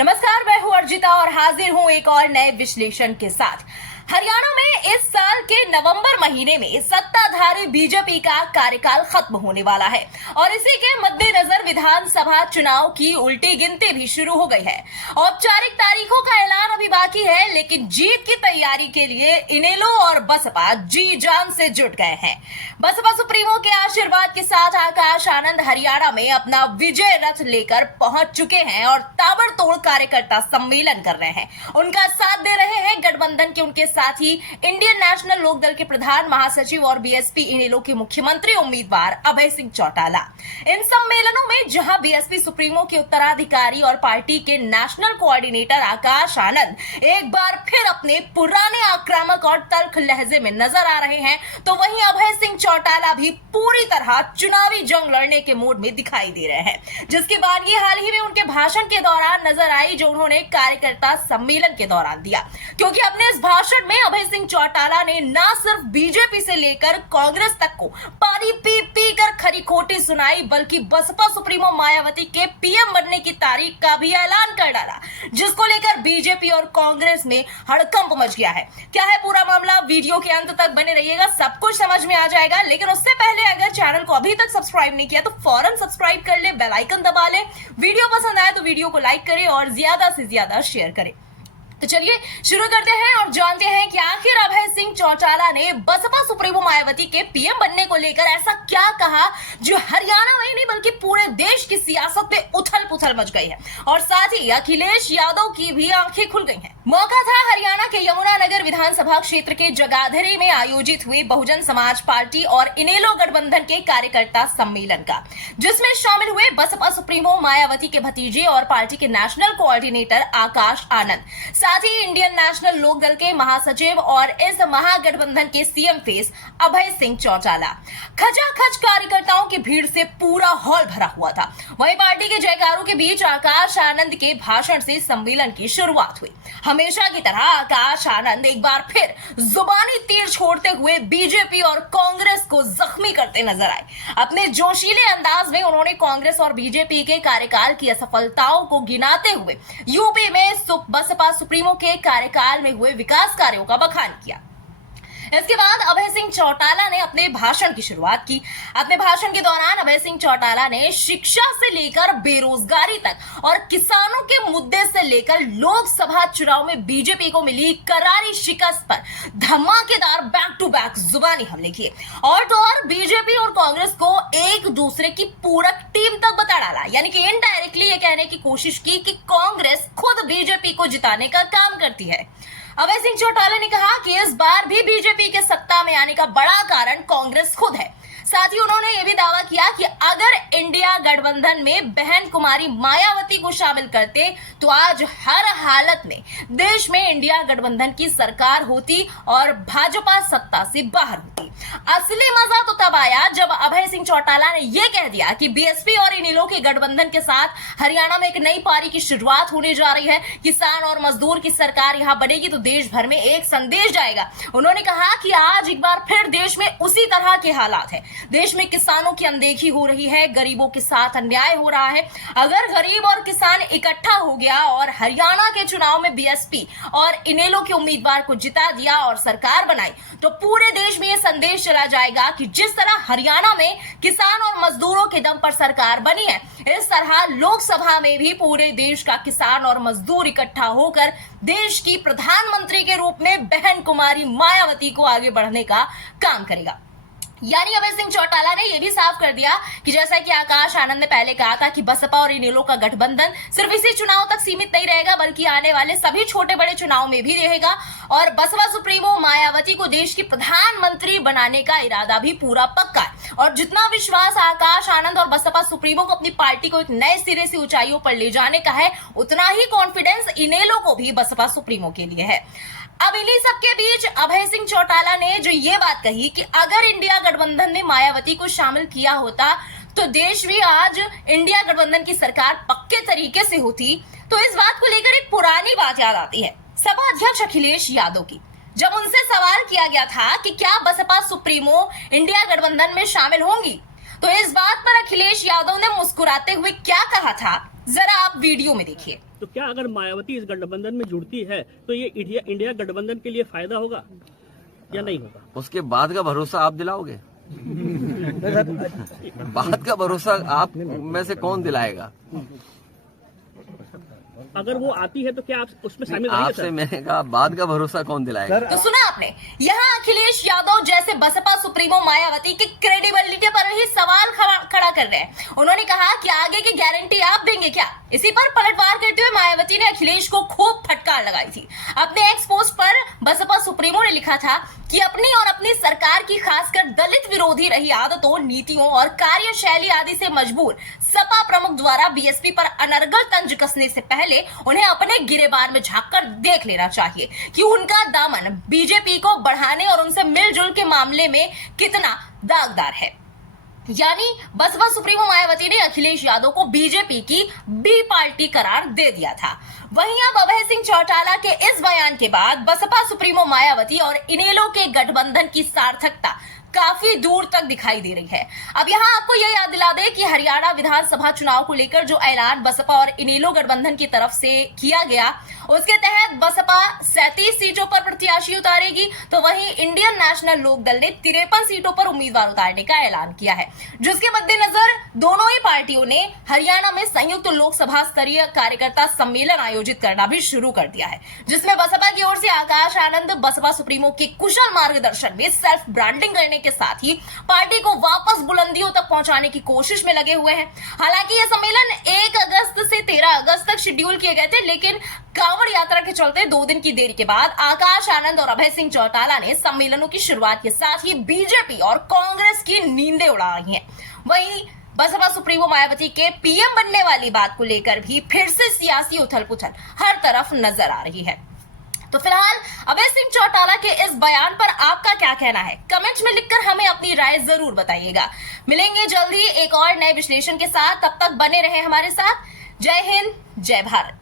नमस्कार, मैं हूं अर्जिता और हाजिर हूं एक और नए विश्लेषण के साथ। हरियाणा में इस साल के नवंबर महीने में सत्ताधारी बीजेपी का कार्यकाल खत्म होने वाला है और इसी के मद्देनजर विधानसभा चुनाव की उल्टी गिनती भी शुरू हो गई है। औपचारिक तारीखों का ऐलान अभी बाकी है, लेकिन जीत की तैयारी के लिए इनेलो और बसपा जी जान से जुट गए हैं। बसपा सुप्रीमो के आशीर्वाद के साथ आकाश आनंद हरियाणा में अपना विजय रथ लेकर पहुंच चुके हैं और ताबड़तोड़ कार्यकर्ता सम्मेलन कर रहे हैं। उनका साथ दे रहे हैं गठबंधन के उनके साथ ही इंडियन नेशनल लोकदल के प्रधान महासचिव और बीएसपी इनेलो के मुख्यमंत्री उम्मीदवार अभय सिंह चौटाला। इन सम्मेलनों में जहां बीएसपी सुप्रीमो के उत्तराधिकारी और पार्टी के नेशनल कोऑर्डिनेटर आकाश आनंद एक बार फिर अपने पुराने आक्रामक और तल्ख लहजे में नजर आ रहे हैं, तो वहीं अभय सिंह चौटाला भी पूरी तरह चुनावी जंग लड़ने के मूड में दिखाई दे रहे हैं, जिसकी बानगी हाल ही में उनके भाषण के दौरान नजर आई जो उन्होंने कार्यकर्ता सम्मेलन के दौरान दिया। क्योंकि अपने इस भाषण में अभय सिंह चौटाला ने न सिर्फ बीजेपी से लेकर कांग्रेस तक को पानी पी पी कर खरी खोटी सुनाई, बल्कि बसपा सुप्रीमो मायावती के पीएम बनने की तारीख का भी ऐलान कर डाला, जिसको लेकर बीजेपी और कांग्रेस में हड़कंप मच गया है। क्या है पूरा मामला, वीडियो के अंत तक बने रहिएगा, सब कुछ समझ में आ जाएगा। लेकिन उससे पहले अगर चैनल को अभी तक सब्सक्राइब नहीं किया तो फौरन सब्सक्राइब कर ले, बेल आइकन दबा ले, वीडियो पसंद आए तो वीडियो को लाइक करें और ज्यादा से ज्यादा शेयर करें। तो चलिए शुरू करते हैं और जानते हैं कि आखिर अभय सिंह चौटाला ने बसपा सुप्रीमो मायावती के पीएम बनने को लेकर ऐसा क्या कहा जो हरियाणा में नहीं बल्कि पूरे देश की सियासत में उथल पुथल मच गई है और साथ ही अखिलेश यादव की भी आंखें खुल गई हैं। मौका था हरियाणा के यमुनानगर विधानसभा क्षेत्र के जगाधरी में आयोजित हुई बहुजन समाज पार्टी और इनेलो गठबंधन के कार्यकर्ता सम्मेलन का, जिसमें शामिल हुए बसपा सुप्रीमो मायावती के भतीजे और पार्टी के नेशनल कोऑर्डिनेटर आकाश आनंद, साथ ही इंडियन नेशनल लोकदल के महासचिव और इस महागठबंधन के सीएम फेस अभय सिंह चौटाला। खचाखच कार्यकर्ताओं की भीड़ से पूरा हॉल भरा हुआ था। वहीं पार्टी के जयकारों के बीच आकाश आनंद के भाषण से सम्मेलन की शुरुआत हुई। हमेशा की तरह आकाश आनंद एक बार फिर जुबानी तीर छोड़ते हुए बीजेपी और कांग्रेस को जख्मी करते नजर आए। अपने जोशीले अंदाज में उन्होंने कांग्रेस और बीजेपी के कार्यकाल की असफलताओं को गिनाते हुए यूपी में बसपा सुप्रीमो के कार्यकाल में हुए विकास कार्यों का बखान किया। इसके बाद अभय सिंह चौटाला ने अपने भाषण की शुरुआत की। अपने भाषण के दौरान अभय सिंह चौटाला ने शिक्षा से लेकर बेरोजगारी तक और किसानों के मुद्दे से लेकर लोकसभा चुनाव में बीजेपी को मिली करारी शिकस्त पर धमाकेदार बैक टू बैक जुबानी हमले किए और तो और बीजेपी और कांग्रेस को एक दूसरे की पूरक टीम तक बता डाला, यानी कि इनडायरेक्टली ये कहने की कोशिश की कि कांग्रेस खुद बीजेपी को जिताने का काम करती है। अभय सिंह चौटाला ने कहा कि इस बार भी बीजेपी के सत्ता में आने का बड़ा कारण कांग्रेस खुद है। साथ ही उन्होंने यह भी दावा किया कि अगर इंडिया गठबंधन में बहन कुमारी मायावती को शामिल करते तो आज हर हालत में देश में इंडिया गठबंधन की सरकार होती और भाजपा सत्ता से बाहर होती। असली मजा तो तब आया जब अभय सिंह चौटाला ने यह कह दिया कि बीएसपी और इनेलो के गठबंधन के साथ हरियाणा में एक नई पारी की शुरुआत होने जा रही है। किसान और मजदूर की सरकार यहां बनेगी तो देश भर में एक संदेश जाएगा। उन्होंने कहा कि आज एक बार फिर देश में उसी तरह के हालात है। देश में किसानों की अनदेखी हो रही है, गरीबों के साथ अन्याय हो रहा है। अगर गरीब और किसान इकट्ठा हो गया और हरियाणा के चुनाव में बीएसपी और इनेलो के उम्मीदवार को जिता दिया और सरकार बनाई तो पूरे देश में यह संदेश चला जाएगा कि जिस तरह हरियाणा में किसान और मजदूरों के दम पर सरकार बनी है, इस तरह लोकसभा में भी पूरे देश का किसान और मजदूर इकट्ठा होकर देश की प्रधानमंत्री के रूप में बहन कुमारी मायावती को आगे बढ़ने का काम करेगा। यानी अभय सिंह चौटाला ने यह भी साफ कर दिया कि जैसा कि आकाश आनंद ने पहले कहा था कि बसपा और इनेलो का गठबंधन सिर्फ इसी चुनाव तक सीमित नहीं रहेगा बल्कि आने वाले सभी छोटे बड़े चुनाव में भी रहेगा और बसपा सुप्रीमो मायावती को देश की प्रधानमंत्री बनाने का इरादा भी पूरा पक्का है। और जितना विश्वास आकाश आनंद और बसपा सुप्रीमो को अपनी पार्टी को एक नए सिरे से ऊंचाइयों पर ले जाने का है, उतना ही कॉन्फिडेंस इनेलो को भी बसपा सुप्रीमो के लिए है। अब इन्हीं सबके बीच अभय सिंह चौटाला ने जो ये बात कही कि अगर इंडिया गठबंधन ने मायावती को शामिल किया होता तो देश भी आज इंडिया गठबंधन की सरकार पक्के तरीके से होती, तो इस बात को लेकर एक पुरानी बात याद आती है सपा अध्यक्ष अखिलेश यादव की। जब उनसे सवाल किया गया था कि क्या बसपा सुप्रीमो इंडिया गठबंधन में शामिल होंगी, तो इस बात पर अखिलेश यादव ने मुस्कुराते हुए क्या कहा था, जरा आप वीडियो में देखिए। तो क्या अगर मायावती इस गठबंधन में जुड़ती है तो ये इंडिया गठबंधन के लिए फायदा होगा या नहीं होगा? उसके बाद का भरोसा आप दिलाओगे? बाद का भरोसा आप में से कौन दिलाएगा? अगर वो आती है तो क्या आप उसमें शामिल रहेंगे? आपसे मैंने कहा बाद का भरोसा कौन दिलाएगा? तो सुना आपने, यहाँ अखिलेश यादव जैसे बसपा सुप्रीमो मायावती की क्रेडिबिलिटी पर ही सवाल खड़ा कर रहे हैं। उन्होंने कहा कि आगे की गारंटी आप देंगे क्या? इसी पर पलटवार करते हुए मायावती ने अखिलेश को खूब फटकार लगाई थी। अपने एक्स पोस्ट पर बसपा सुप्रीमो ने लिखा था कि अपनी और अपनी सरकार की खासकर दलित विरोधी रही आदतों, नीतियों और कार्यशैली आदि से मजबूर सपा प्रमुख द्वारा बीएसपी पर अनर्गल तंज कसने से पहले उन्हें अपने गिरेबान में झांककर देख लेना चाहिए कि उनका दामन बीजेपी को बढ़ाने और उनसे मिलजुल के मामले में कितना दागदार है। यानी बसपा सुप्रीमो मायावती ने अखिलेश यादव को बीजेपी की बी पार्टी करार दे दिया था। वहीं अब अभय सिंह चौटाला के इस बयान के बाद बसपा सुप्रीमो मायावती और इनेलो के गठबंधन की सार्थकता काफी दूर तक दिखाई दे रही है। अब यहाँ आपको यह याद दिला दे कि हरियाणा विधानसभा चुनाव को लेकर जो ऐलान बसपा और इनेलो गठबंधन की तरफ से किया गया, उसके तहत बसपा 37 सीटों पर प्रत्याशी उतारेगी, तो वहीं इंडियन नेशनल लोकदल ने 53 सीटों पर उम्मीदवार उतारने का ऐलान किया है, जिसके मद्देनजर दोनों ही पार्टियों ने हरियाणा में संयुक्त लोकसभा स्तरीय कार्यकर्ता सम्मेलन आयोजित करना भी शुरू कर दिया है, जिसमें बसपा की ओर से आकाश आनंद बसपा सुप्रीमो के कुशल मार्गदर्शन में सेल्फ ब्रांडिंग करने के साथ ही पार्टी को वापस बुलंदियों तक पहुंचाने की कोशिश में लगे हुए हैं। हालांकि यह सम्मेलन 1 अगस्त से 13 अगस्त तक शेड्यूल किए गए थे, लेकिन कांवड़ यात्रा के चलते 2 दिन की देरी के बाद आकाश आनंद और अभय सिंह चौटाला ने सम्मेलनों की शुरुआत के साथ ही बीजेपी और कांग्रेस की नींदें उड़ा रही हैं। वहीं बसपा सुप्रीमो मायावती के पीएम बनने वाली बात को लेकर भी फिर से सियासी उथल पुथल हर तरफ नजर आ रही है। तो फिलहाल अभय सिंह चौटाला के इस बयान पर आपका क्या कहना है? कमेंट्स में लिखकर हमें अपनी राय जरूर बताइएगा। मिलेंगे जल्द ही एक और नए विश्लेषण के साथ, तब तक बने रहे हमारे साथ। जय हिंद, जय भारत।